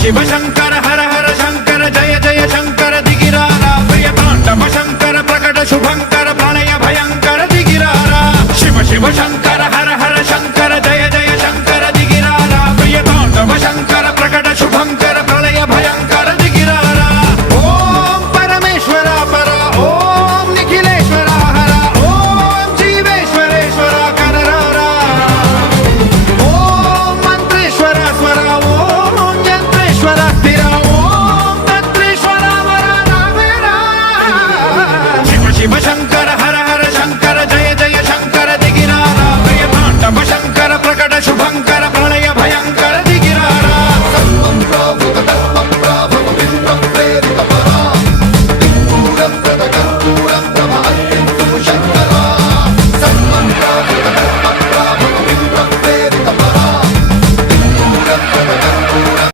शिव शंकर हर हर शंकर जय जय शंकर दिगिरारा प्रिय तांडव शंकर प्रकट शुभंकर प्रणय भयंकर दिगिरारा शिव शिव शंकर हर हर शंकर जय जय शंकर दिगिरारा प्रिय तांडव शंकर प्रकट शुभंकर